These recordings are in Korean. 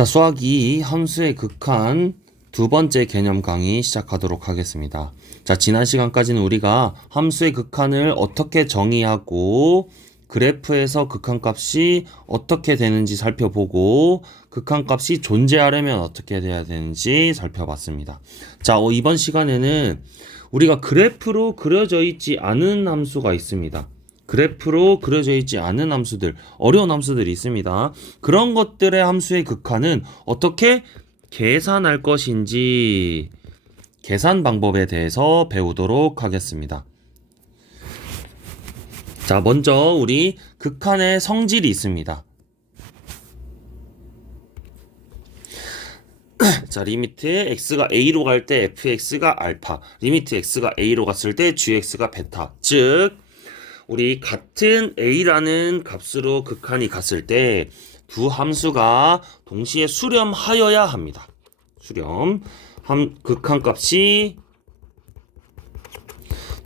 자, 수학 2 함수의 극한 두 번째 개념 강의 시작하도록 하겠습니다. 자, 지난 시간까지는 우리가 함수의 극한을 어떻게 정의하고 그래프에서 극한값이 어떻게 되는지 살펴보고 극한값이 존재하려면 어떻게 돼야 되는지 살펴봤습니다. 자, 이번 시간에는 우리가 그래프로 그려져 있지 않은 함수가 있습니다. 그래프로 그려져 있지 않은 함수들, 어려운 함수들이 있습니다. 그런 것들의 함수의 극한은 어떻게 계산할 것인지 계산 방법에 대해서 배우도록 하겠습니다. 자, 먼저 우리 극한의 성질이 있습니다. 자, 리미트 x가 a로 갈 때 fx가 알파, 리미트 x가 a로 갔을 때 gx가 베타. 즉 우리 같은 a라는 값으로 극한이 갔을 때 두 함수가 동시에 수렴하여야 합니다. 극한값이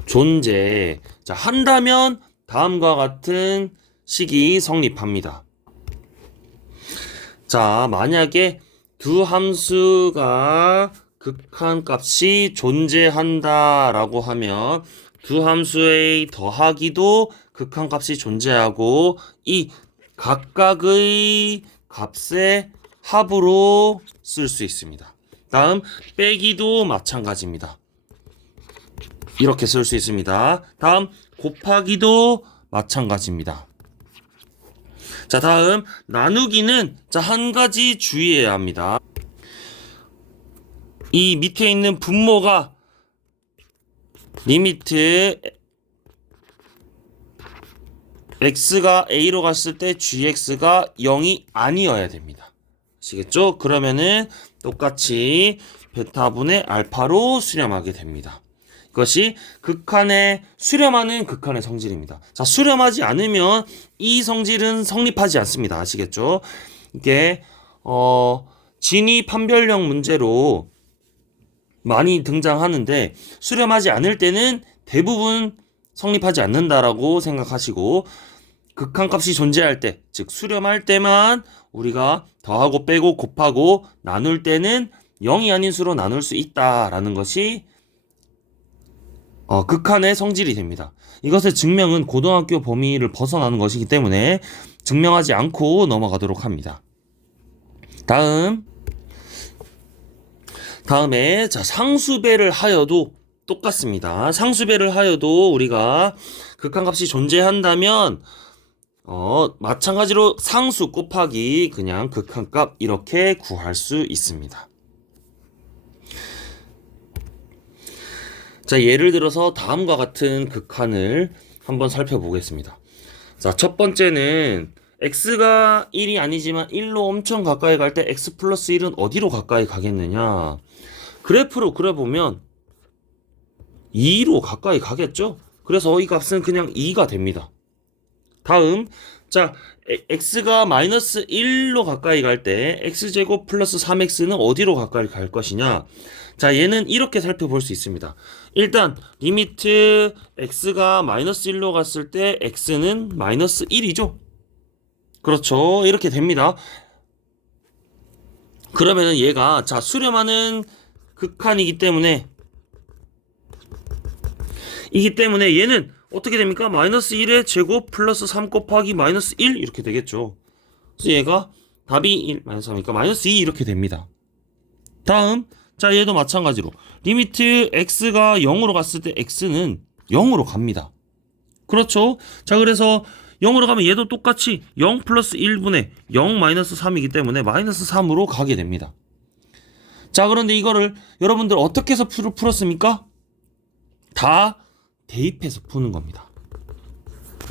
존재. 자, 한다면 다음과 같은 식이 성립합니다. 자, 만약에 두 함수가 극한값이 존재한다라고 하면 두 함수의 더하기도 극한값이 존재하고 이 각각의 값의 합으로 쓸 수 있습니다. 다음 빼기도 마찬가지입니다. 이렇게 쓸 수 있습니다. 다음 곱하기도 마찬가지입니다. 자, 다음 나누기는 한 가지 주의해야 합니다. 이 밑에 있는 분모가 리미트 x가 a로 갔을 때 gx가 0이 아니어야 됩니다. 아시겠죠? 그러면은 똑같이 베타분의 알파로 수렴하게 됩니다. 이것이 수렴하는 극한의 성질입니다. 자, 수렴하지 않으면 이 성질은 성립하지 않습니다. 아시겠죠? 이게 진위 판별형 문제로 많이 등장하는데 수렴하지 않을 때는 대부분 성립하지 않는다라고 생각하시고 극한값이 존재할 때, 즉 수렴할 때만 우리가 더하고 빼고 곱하고 나눌 때는 0이 아닌 수로 나눌 수 있다라는 것이 극한의 성질이 됩니다. 이것의 증명은 고등학교 범위를 벗어나는 것이기 때문에 증명하지 않고 넘어가도록 합니다. 다음에 상수배를 하여도 똑같습니다. 상수배를 하여도 우리가 극한값이 존재한다면 마찬가지로 상수 곱하기 그냥 극한값 이렇게 구할 수 있습니다. 자, 예를 들어서 다음과 같은 극한을 한번 살펴보겠습니다. 자, 첫 번째는 x가 1이 아니지만 1로 엄청 가까이 갈 때 x 플러스 1은 어디로 가까이 가겠느냐? 그래프로 그려보면 2로 가까이 가겠죠? 그래서 이 값은 그냥 2가 됩니다. 다음, 자, x가 마이너스 1로 가까이 갈 때 x제곱 플러스 3x는 어디로 가까이 갈 것이냐? 자, 얘는 이렇게 살펴볼 수 있습니다. 일단 리미트 x가 마이너스 1로 갔을 때 x는 마이너스 1이죠. 그렇죠. 이렇게 됩니다. 그러면은 얘가 수렴하는 극한이기 때문에 얘는 어떻게 됩니까? 마이너스 1의 제곱 플러스 3 곱하기 마이너스 1 이렇게 되겠죠. 그래서 얘가 답이 1 마이너스 3이니까 마이너스 2 이렇게 됩니다. 다음, 자, 얘도 마찬가지로 리미트 x가 0으로 갔을 때 x는 0으로 갑니다. 그렇죠? 자, 그래서 0으로 가면 얘도 똑같이 0 플러스 1분의 0 마이너스 3이기 때문에 마이너스 3으로 가게 됩니다. 자, 그런데 이거를 여러분들 어떻게 해서 풀었습니까? 다 대입해서 푸는 겁니다.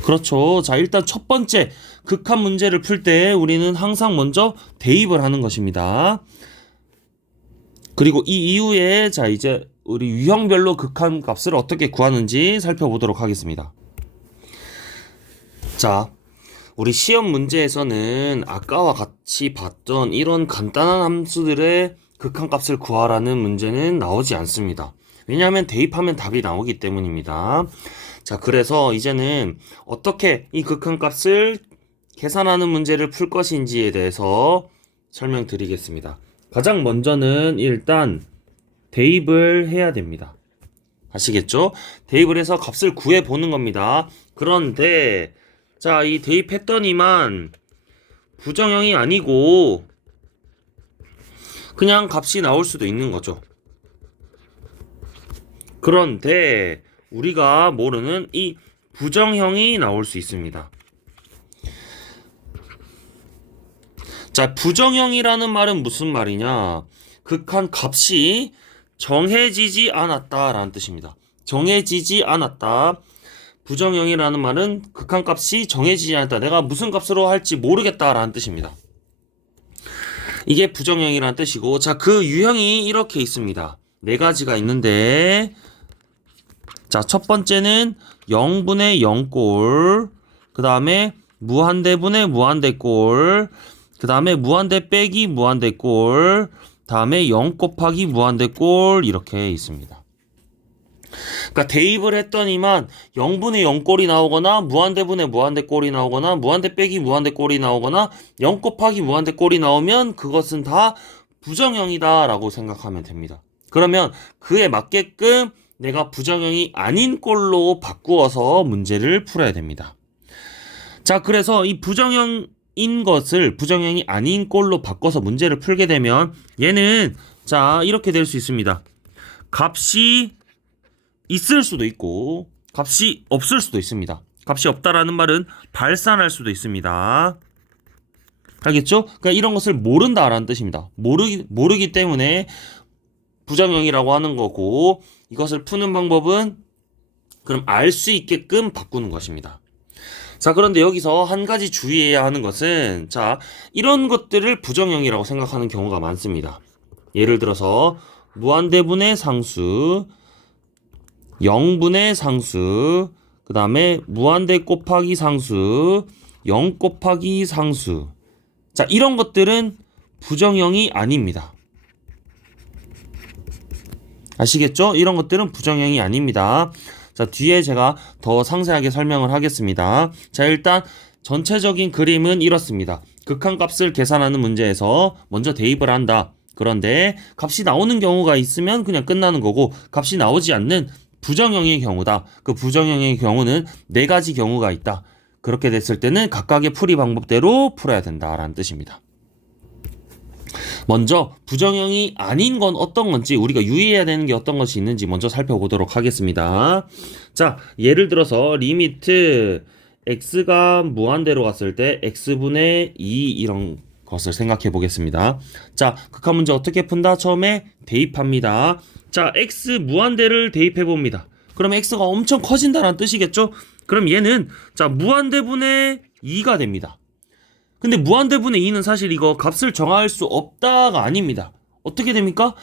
그렇죠. 자, 일단 첫 번째 극한 문제를 풀 때 우리는 항상 먼저 대입을 하는 것입니다. 그리고 이 이후에 이제 우리 유형별로 극한 값을 어떻게 구하는지 살펴보도록 하겠습니다. 자, 우리 시험 문제에서는 아까와 같이 봤던 이런 간단한 함수들의 극한값을 구하라는 문제는 나오지 않습니다. 왜냐하면 대입하면 답이 나오기 때문입니다. 자, 그래서 이제는 어떻게 이 극한값을 계산하는 문제를 풀 것인지에 대해서 설명드리겠습니다. 가장 먼저는 일단 대입을 해야 됩니다. 아시겠죠? 대입을 해서 값을 구해보는 겁니다. 그런데 자, 이 대입했더니만 부정형이 아니고 그냥 값이 나올 수도 있는 거죠. 그런데 우리가 모르는 이 부정형이 나올 수 있습니다. 자, 부정형이라는 말은 무슨 말이냐? 극한 값이 정해지지 않았다라는 뜻입니다. 정해지지 않았다. 부정형이라는 말은 극한 값이 정해지지 않았다. 내가 무슨 값으로 할지 모르겠다라는 뜻입니다. 이게 부정형이라는 뜻이고, 자, 그 유형이 이렇게 있습니다. 네 가지가 있는데, 자, 첫 번째는 0분의 0꼴, 그 다음에 무한대분의 무한대꼴, 그 다음에 무한대 빼기 무한대꼴, 다음에 0 곱하기 무한대꼴 이렇게 있습니다. 그러니까 대입을 했더니만 0분의 0꼴이 나오거나 무한대분의 무한대꼴이 나오거나 무한대 빼기 무한대꼴이 나오거나 0 곱하기 무한대꼴이 나오면 그것은 다 부정형이다 라고 생각하면 됩니다. 그러면 그에 맞게끔 내가 부정형이 아닌 꼴로 바꾸어서 문제를 풀어야 됩니다. 자, 그래서 이 부정형인 것을 부정형이 아닌 꼴로 바꿔서 문제를 풀게 되면 얘는 자, 이렇게 될 수 있습니다. 값이 있을 수도 있고 값이 없을 수도 있습니다. 값이 없다라는 말은 발산할 수도 있습니다. 알겠죠? 그러니까 이런 것을 모른다라는 뜻입니다. 모르기 때문에 부정형이라고 하는 거고, 이것을 푸는 방법은 그럼 알 수 있게끔 바꾸는 것입니다. 자, 그런데 여기서 한 가지 주의해야 하는 것은, 자, 이런 것들을 부정형이라고 생각하는 경우가 많습니다. 예를 들어서 무한대분의 상수, 0분의 상수, 그 다음에 무한대 곱하기 상수, 0 곱하기 상수. 자, 이런 것들은 부정형이 아닙니다. 아시겠죠? 이런 것들은 부정형이 아닙니다. 자, 뒤에 제가 더 상세하게 설명을 하겠습니다. 자, 일단 전체적인 그림은 이렇습니다. 극한값을 계산하는 문제에서 먼저 대입을 한다. 그런데 값이 나오는 경우가 있으면 그냥 끝나는 거고, 값이 나오지 않는 부정형의 경우다. 그 부정형의 경우는 네 가지 경우가 있다. 그렇게 됐을 때는 각각의 풀이 방법대로 풀어야 된다라는 뜻입니다. 먼저 부정형이 아닌 건 어떤 건지, 우리가 유의해야 되는 게 어떤 것이 있는지 먼저 살펴보도록 하겠습니다. 자, 예를 들어서 리미트 x가 무한대로 갔을 때 x분의 2 이런 것을 생각해 보겠습니다. 자, 극한 문제 어떻게 푼다? 처음에 대입합니다. 자, x 무한대를 대입해 봅니다. 그럼 x가 엄청 커진다는 뜻이겠죠? 그럼 얘는 자, 무한대분의 2가 됩니다. 근데 무한대분의 2는 사실 이거 값을 정할 수 없다가 아닙니다. 어떻게 됩니까?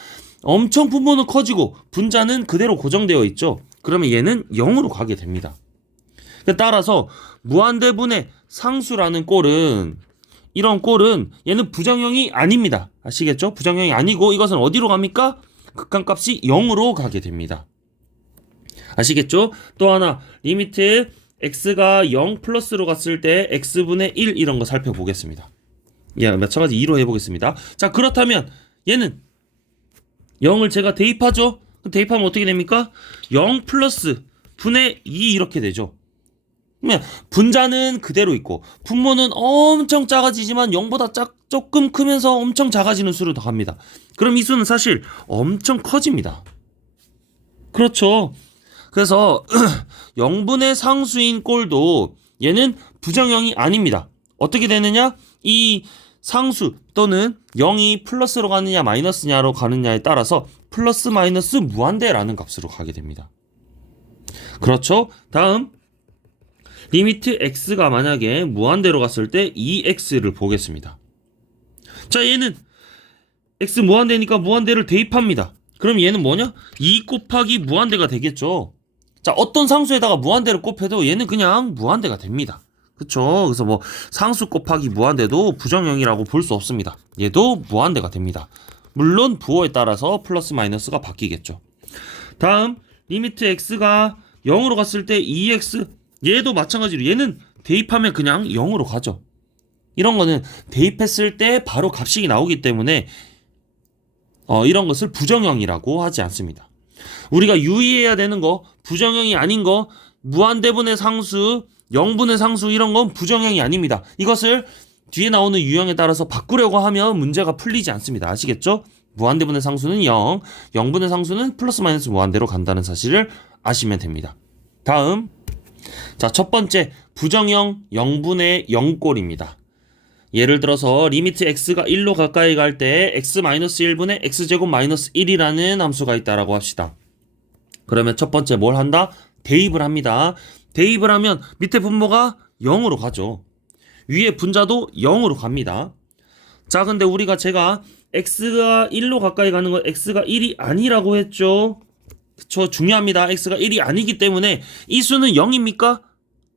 엄청 분모는 커지고 분자는 그대로 고정되어 있죠. 그러면 얘는 0으로 가게 됩니다. 따라서 무한대분의 상수라는 꼴은, 이런 꼴은 얘는 부정형이 아닙니다. 아시겠죠? 부정형이 아니고 이것은 어디로 갑니까? 극한값이 0으로 가게 됩니다. 아시겠죠? 또 하나, 리미트 x가 0 플러스로 갔을 때 x분의 1 이런 거 살펴보겠습니다. 예, 마찬가지 2로 해보겠습니다. 자, 그렇다면 얘는 0을 제가 대입하죠? 대입하면 어떻게 됩니까? 0 플러스 분의 2 이렇게 되죠. 그러면 분자는 그대로 있고 분모는 엄청 작아지지만 0보다 조금 크면서 엄청 작아지는 수로 더 갑니다. 그럼 이 수는 사실 엄청 커집니다. 그렇죠. 그래서 0분의 상수인 꼴도 얘는 부정형이 아닙니다. 어떻게 되느냐? 이 상수 또는 0이 플러스로 가느냐 마이너스냐로 가느냐에 따라서 플러스 마이너스 무한대라는 값으로 가게 됩니다. 그렇죠? 다음 리미트 x가 만약에 무한대로 갔을 때 2x를 보겠습니다. 자, 얘는 x 무한대니까 무한대를 대입합니다. 그럼 얘는 뭐냐? 2 곱하기 무한대가 되겠죠. 자, 어떤 상수에다가 무한대를 곱해도 얘는 그냥 무한대가 됩니다. 그쵸? 그래서 뭐 상수 곱하기 무한대도 부정형이라고 볼 수 없습니다. 얘도 무한대가 됩니다. 물론 부호에 따라서 플러스 마이너스가 바뀌겠죠. 다음 리미트 x가 0으로 갔을 때 2x, 얘도 마찬가지로 얘는 대입하면 그냥 0으로 가죠. 이런 거는 대입했을 때 바로 값식이 나오기 때문에 이런 것을 부정형이라고 하지 않습니다. 우리가 유의해야 되는 거, 부정형이 아닌 거, 무한대분의 상수, 영분의 상수 이런 건 부정형이 아닙니다. 이것을 뒤에 나오는 유형에 따라서 바꾸려고 하면 문제가 풀리지 않습니다. 아시겠죠? 무한대분의 상수는 0, 영분의 상수는 플러스 마이너스 무한대로 간다는 사실을 아시면 됩니다. 다음, 자, 첫 번째 부정형 0분의 0꼴입니다. 예를 들어서 리미트 x가 1로 가까이 갈 때 x-1분의 x제곱 마이너스 1이라는 함수가 있다라고 합시다. 그러면 첫 번째 뭘 한다? 대입을 합니다. 대입을 하면 밑에 분모가 0으로 가죠. 위에 분자도 0으로 갑니다. 자, 근데 제가 x가 1로 가까이 가는 건 x가 1이 아니라고 했죠. 그쵸? 중요합니다. x가 1이 아니기 때문에 이 수는 0입니까?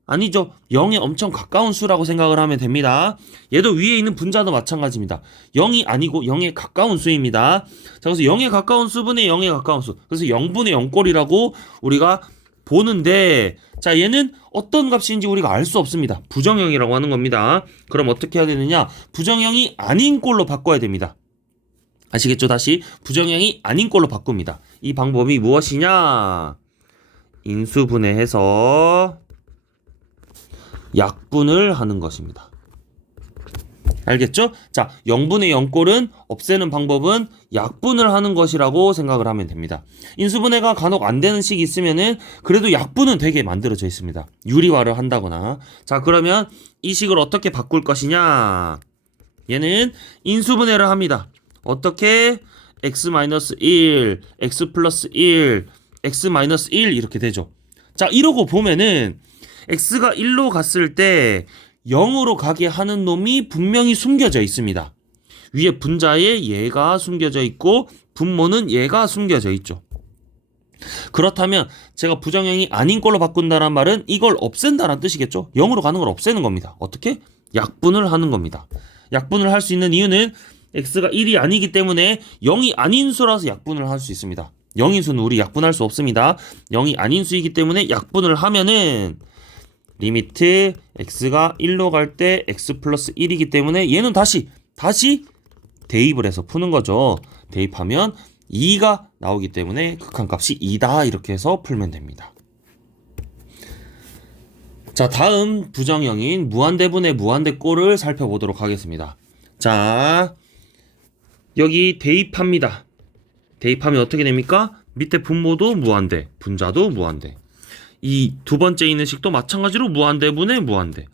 아니죠. 0에 엄청 가까운 수라고 생각을 하면 됩니다. 얘도 위에 있는 분자도 마찬가지입니다. 0이 아니고 0에 가까운 수입니다. 자, 그래서 0에 가까운 수분의 0에 가까운 수. 그래서 0분의 0꼴이라고 우리가 보는데, 자, 얘는 어떤 값인지 우리가 알 수 없습니다. 부정형이라고 하는 겁니다. 그럼 어떻게 해야 되느냐? 부정형이 아닌 꼴로 바꿔야 됩니다. 아시겠죠? 다시 부정형이 아닌 꼴로 바꿉니다. 이 방법이 무엇이냐? 인수분해해서 약분을 하는 것입니다. 알겠죠? 자, 0분의 0꼴은 없애는 방법은 약분을 하는 것이라고 생각을 하면 됩니다. 인수분해가 간혹 안 되는 식이 있으면은 그래도 약분은 되게 만들어져 있습니다. 유리화를 한다거나. 자, 그러면 이 식을 어떻게 바꿀 것이냐? 얘는 인수분해를 합니다. 어떻게? x-1, x 플러스 1, x-1 이렇게 되죠. 자, 이러고 보면은 x가 1로 갔을 때 0으로 가게 하는 놈이 분명히 숨겨져 있습니다. 위에 분자에 얘가 숨겨져 있고 분모는 얘가 숨겨져 있죠. 그렇다면 제가 부정형이 아닌 걸로 바꾼다는 말은 이걸 없앤다는 뜻이겠죠. 0으로 가는 걸 없애는 겁니다. 어떻게? 약분을 하는 겁니다. 약분을 할 수 있는 이유는 x가 1이 아니기 때문에 0이 아닌 수라서 약분을 할 수 있습니다. 0인 수는 우리 약분할 수 없습니다. 0이 아닌 수이기 때문에 약분을 하면은 리미트 x가 1로 갈 때 x 플러스 1이기 때문에 얘는 다시 대입을 해서 푸는 거죠. 대입하면 2가 나오기 때문에 극한값이 2다 이렇게 해서 풀면 됩니다. 자, 다음 부정형인 무한대분의 무한대꼴을 살펴보도록 하겠습니다. 자, 여기 대입합니다. 대입하면 어떻게 됩니까? 밑에 분모도 무한대, 분자도 무한대. 이 두 번째 있는 식도 마찬가지로 무한대분의 무한대,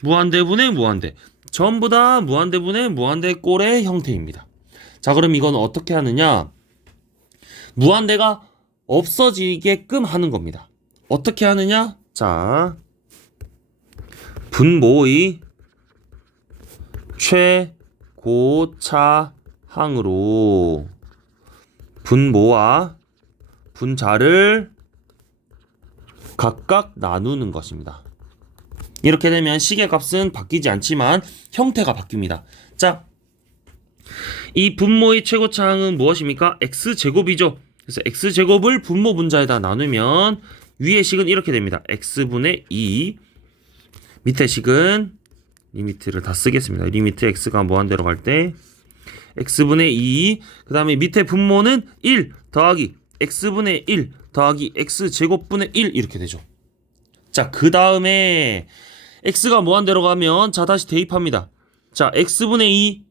무한대분의 무한대, 전부 다 무한대분의 무한대꼴의 형태입니다. 자, 그럼 이건 어떻게 하느냐? 무한대가 없어지게끔 하는 겁니다. 어떻게 하느냐? 자, 분모의 최고차항으로 분모와 분자를 각각 나누는 것입니다. 이렇게 되면 식의 값은 바뀌지 않지만 형태가 바뀝니다. 자, 이 분모의 최고차항은 무엇입니까? x제곱이죠. 그래서 x제곱을 분모 분자에다 나누면 위의 식은 이렇게 됩니다. x분의 2, 밑에 식은 리미트를 다 쓰겠습니다. 리미트 x가 무한대로 갈 때 x분의 2, 그 다음에 밑에 분모는 1 더하기 x분의 1 더하기 x제곱분의 1 이렇게 되죠. 자, 그 다음에 x가 무한대로 가면 자, 다시 대입합니다. 자, x분의 2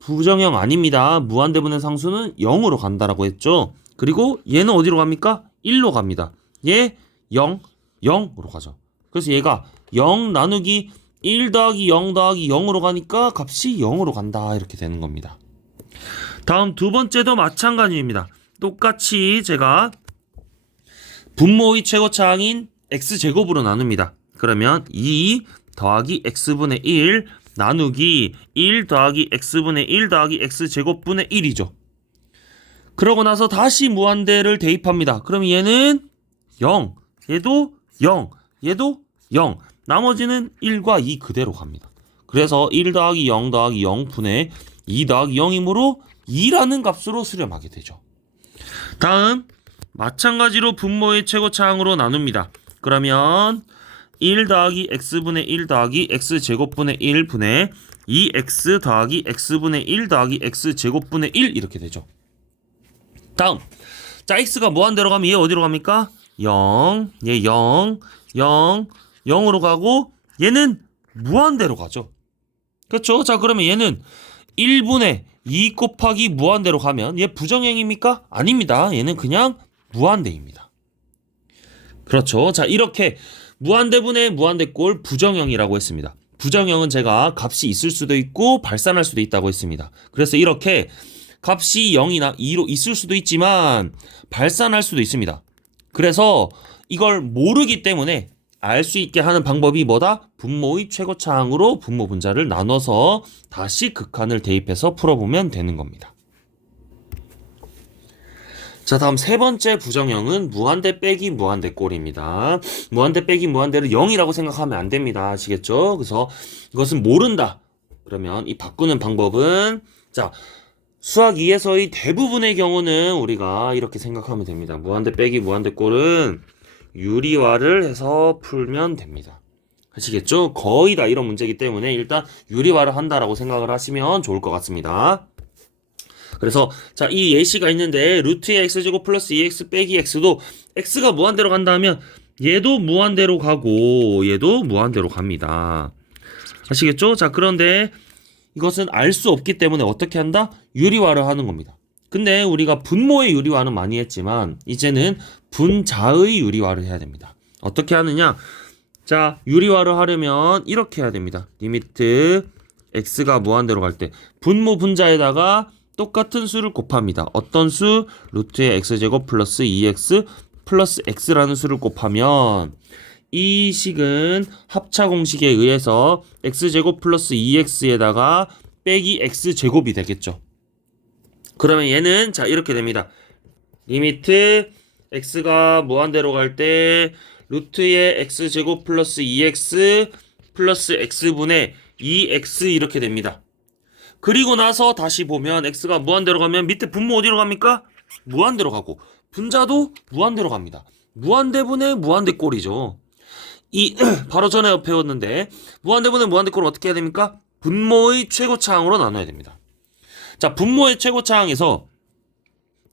부정형 아닙니다. 무한대분의 상수는 0으로 간다라고 했죠. 그리고 얘는 어디로 갑니까? 1로 갑니다. 얘 0, 0으로 가죠. 그래서 얘가 0 나누기 1 더하기 0 더하기 0으로 가니까 값이 0으로 간다 이렇게 되는 겁니다. 다음 두 번째도 마찬가지입니다. 똑같이 제가 분모의 최고차항인 x제곱으로 나눕니다. 그러면 2 더하기 x분의 1 나누기 1 더하기 x분의 1 더하기 x제곱분의 1이죠. 그러고 나서 다시 무한대를 대입합니다. 그럼 얘는 0, 얘도 0, 얘도 0. 나머지는 1과 2 그대로 갑니다. 그래서 1 더하기 0 더하기 0분의 2 더하기 0이므로 2라는 값으로 수렴하게 되죠. 다음 마찬가지로 분모의 최고차항으로 나눕니다. 그러면 1 더하기 x분의 1 더하기 x제곱분의 1분의 2x 더하기 x분의 1 더하기 x제곱분의 1 이렇게 되죠. 다음, 자 x가 무한대로 가면 얘 어디로 갑니까? 0, 얘 0, 0, 0으로 가고 얘는 무한대로 가죠. 그렇죠? 자 그러면 얘는 1분의 2 곱하기 무한대로 가면 얘 부정행입니까? 아닙니다. 얘는 그냥 무한대입니다. 그렇죠. 자 이렇게 무한대분의 무한대꼴 부정형이라고 했습니다. 부정형은 제가 값이 있을 수도 있고 발산할 수도 있다고 했습니다. 그래서 이렇게 값이 0이나 2로 있을 수도 있지만 발산할 수도 있습니다. 그래서 이걸 모르기 때문에 알 수 있게 하는 방법이 뭐다? 분모의 최고차항으로 분모 분자를 나눠서 다시 극한을 대입해서 풀어보면 되는 겁니다. 자 다음 세 번째 부정형은 무한대 빼기 무한대 꼴입니다. 무한대 빼기 무한대를 0이라고 생각하면 안 됩니다. 아시겠죠? 그래서 이것은 모른다. 그러면 이 바꾸는 방법은 자 수학 2에서의 대부분의 경우는 우리가 이렇게 생각하면 됩니다. 무한대 빼기 무한대 꼴은 유리화를 해서 풀면 됩니다. 아시겠죠? 거의 다 이런 문제이기 때문에 일단 유리화를 한다라고 생각을 하시면 좋을 것 같습니다. 그래서 자 이 예시가 있는데 루트의 x제곱 플러스 2x 빼기 x도 x가 무한대로 간다 하면 얘도 무한대로 가고 얘도 무한대로 갑니다. 아시겠죠? 자 그런데 이것은 알 수 없기 때문에 어떻게 한다? 유리화를 하는 겁니다. 근데 우리가 분모의 유리화는 많이 했지만 이제는 분자의 유리화를 해야 됩니다. 어떻게 하느냐? 자 유리화를 하려면 이렇게 해야 됩니다. 리미트 x가 무한대로 갈 때 분모 분자에다가 똑같은 수를 곱합니다. 어떤 수? 루트의 x제곱 플러스 2x 플러스 x라는 수를 곱하면 이 식은 합차 공식에 의해서 x제곱 플러스 2x에다가 빼기 x제곱이 되겠죠. 그러면 얘는 자 이렇게 됩니다. 리미트 x가 무한대로 갈 때 루트의 x제곱 플러스 2x 플러스 x분의 2x 이렇게 됩니다. 그리고 나서 다시 보면 x가 무한대로 가면 밑에 분모 어디로 갑니까? 무한대로 가고 분자도 무한대로 갑니다. 무한대분의 무한대꼴이죠. 이 바로 전에 배웠는데 무한대분의 무한대꼴을 어떻게 해야 됩니까? 분모의 최고차항으로 나눠야 됩니다. 자 분모의 최고차항에서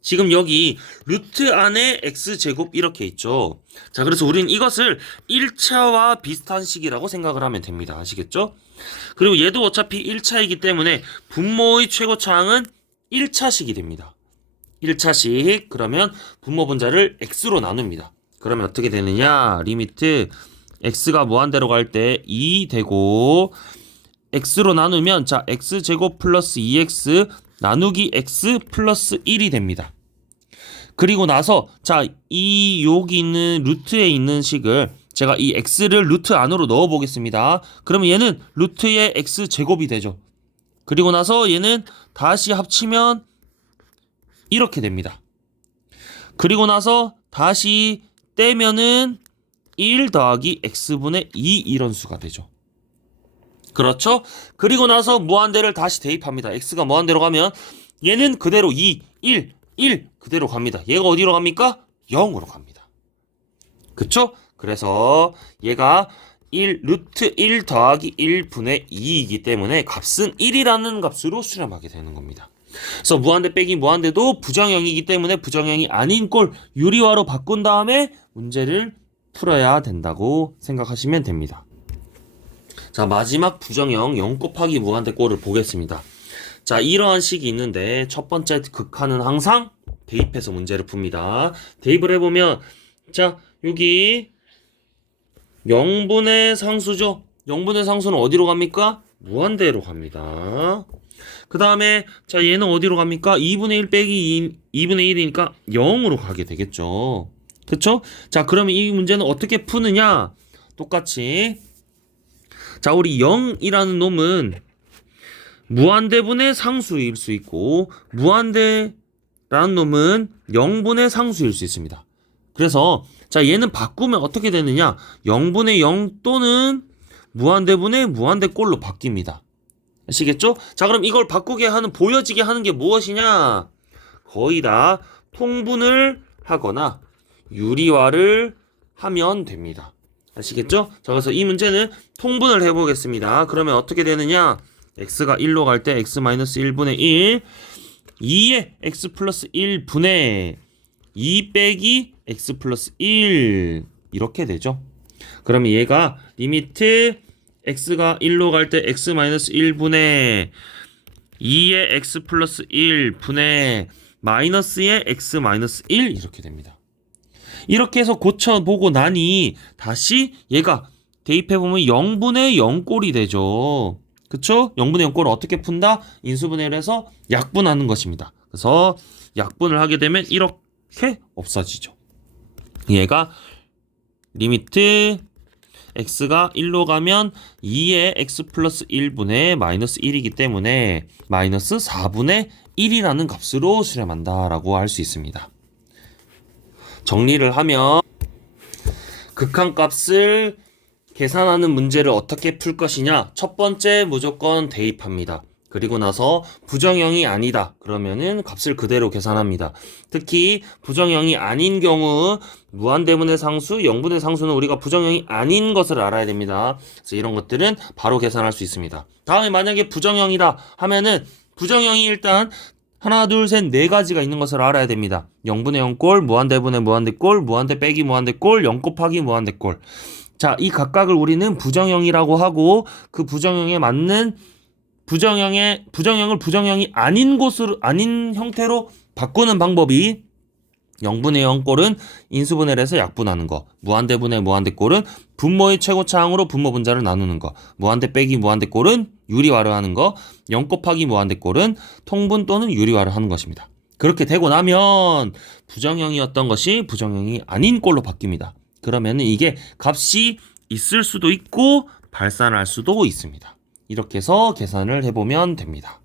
지금 여기 루트 안에 x제곱 이렇게 있죠. 자 그래서 우리는 이것을 1차와 비슷한 식이라고 생각을 하면 됩니다. 아시겠죠? 그리고 얘도 어차피 1차이기 때문에 분모의 최고차항은 1차식이 됩니다. 1차식 그러면 분모 분자를 x로 나눕니다. 그러면 어떻게 되느냐? 리미트 x가 무한대로 갈 때 2 되고 x로 나누면 자 x제곱 플러스 2x 나누기 x 플러스 1이 됩니다. 그리고 나서 자 이 여기 있는 루트에 있는 식을 제가 이 x를 루트 안으로 넣어 보겠습니다. 그러면 얘는 루트의 x제곱이 되죠. 그리고 나서 얘는 다시 합치면 이렇게 됩니다. 그리고 나서 다시 떼면은 1 더하기 x분의 2 이런 수가 되죠. 그렇죠? 그리고 나서 무한대를 다시 대입합니다. x가 무한대로 가면 얘는 그대로 2, 1, 1 그대로 갑니다. 얘가 어디로 갑니까? 0으로 갑니다. 그쵸? 그래서 얘가 1 루트 1 더하기 1분의 2이기 때문에 값은 1이라는 값으로 수렴하게 되는 겁니다. 그래서 무한대 빼기 무한대도 부정형이기 때문에 부정형이 아닌 꼴 유리화로 바꾼 다음에 문제를 풀어야 된다고 생각하시면 됩니다. 자 마지막 부정형 0 곱하기 무한대 꼴을 보겠습니다. 자 이러한 식이 있는데 첫 번째 극한은 항상 대입해서 문제를 풉니다. 대입을 해보면 자 여기 0분의 상수죠. 0분의 상수는 어디로 갑니까? 무한대로 갑니다. 그 다음에 자 얘는 어디로 갑니까? 2분의 1 빼기 2분의 1이니까 0으로 가게 되겠죠. 그쵸? 자 그러면 이 문제는 어떻게 푸느냐? 똑같이 자 우리 0이라는 놈은 무한대분의 상수일 수 있고 무한대라는 놈은 0분의 상수일 수 있습니다. 그래서 자 얘는 바꾸면 어떻게 되느냐? 0분의 0 또는 무한대분의 무한대꼴로 바뀝니다. 아시겠죠? 자 그럼 이걸 바꾸게 하는 보여지게 하는 게 무엇이냐? 거의 다 통분을 하거나 유리화를 하면 됩니다. 아시겠죠? 자, 그래서 이 문제는 통분을 해보겠습니다. 그러면 어떻게 되느냐? x가 1로 갈 때 x-1분의 1, 2의 x 플러스 1분의 2 빼기 x 플러스 1 이렇게 되죠. 그러면 얘가 리미트 x가 1로 갈 때 x-1분의 2의 x 플러스 1분의 마이너스의 x-1 이렇게 됩니다. 이렇게 해서 고쳐보고 나니 다시 얘가 대입해보면 0분의 0꼴이 되죠. 그쵸? 0분의 0꼴을 어떻게 푼다? 인수분해를 해서 약분하는 것입니다. 그래서 약분을 하게 되면 이렇게 없어지죠. 얘가 리미트 x가 1로 가면 2의 x 플러스 1분의 마이너스 1이기 때문에 마이너스 4분의 1이라는 값으로 수렴한다라고 할 수 있습니다. 정리를 하면 극한값을 계산하는 문제를 어떻게 풀 것이냐. 첫 번째 무조건 대입합니다. 그리고 나서 부정형이 아니다. 그러면은 값을 그대로 계산합니다. 특히 부정형이 아닌 경우 무한대분의 상수, 0분의 상수는 우리가 부정형이 아닌 것을 알아야 됩니다. 그래서 이런 것들은 바로 계산할 수 있습니다. 다음에 만약에 부정형이다 하면은 부정형이 일단 하나, 둘, 셋, 네 가지가 있는 것을 알아야 됩니다. 0분의 0꼴, 무한대분의 무한대꼴, 무한대 빼기 무한대꼴, 0 곱하기 무한대꼴. 자, 이 각각을 우리는 부정형이라고 하고 그 부정형에 맞는 부정형을 부정형이 아닌 곳으로, 아닌 형태로 바꾸는 방법이 0분의 0꼴은 인수분해를 해서 약분하는 거, 무한대분의 무한대꼴은 분모의 최고차항으로 분모 분자를 나누는 거, 무한대 빼기 무한대꼴은 유리화를 하는 거, 0 곱하기 무한대꼴은 통분 또는 유리화를 하는 것입니다. 그렇게 되고 나면 부정형이었던 것이 부정형이 아닌 꼴로 바뀝니다. 그러면 이게 값이 있을 수도 있고 발산할 수도 있습니다. 이렇게 해서 계산을 해보면 됩니다.